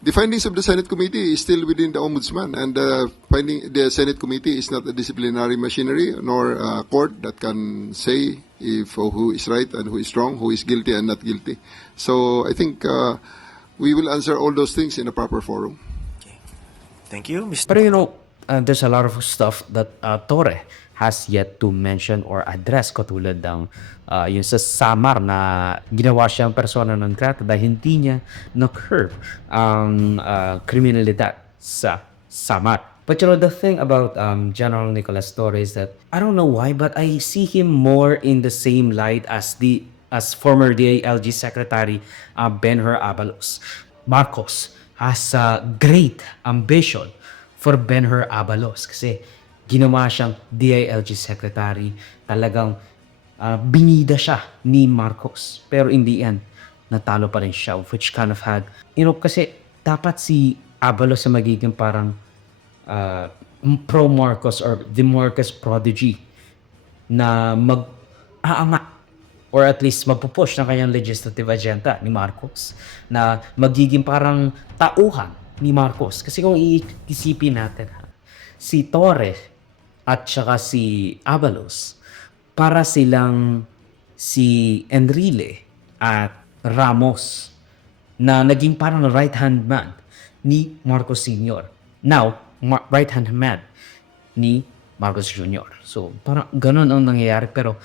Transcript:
The findings of the Senate committee is still within the Ombudsman, and the Senate committee is not a disciplinary machinery nor a court that can say if who is right and who is wrong, who is guilty and not guilty. So I think we will answer all those things in a proper forum. Thank you, Mr. But there's a lot of stuff that Torre has yet to mention or address, katulad ng yung sa Samar na ginawa siyang persona non grata dahil hindi niya na-curb ang kriminalidad sa Samar. But the thing about General Nicolas Torre is that I don't know why, but I see him more in the same light as former DILG Secretary Benhur Abalos. Marcos has a great ambition for Benhur Abalos kasi ginawa siyang DILG Secretary. Talagang binida siya ni Marcos. Pero in the end, natalo pa rin siya, which kind of had, kasi dapat si Abalos sa magiging parang pro-Marcos or the Marcos prodigy na mag-aangat or at least magpupush ng kanyang legislative agenda ni Marcos na magiging parang tauhan ni Marcos. Kasi kung iisipin natin, si Torre at saka si Abalos, para silang si Enrile at Ramos na naging parang right-hand man ni Marcos Sr. Now, right-hand man ni Marcos Jr. So, parang ganun ang nangyayari. Pero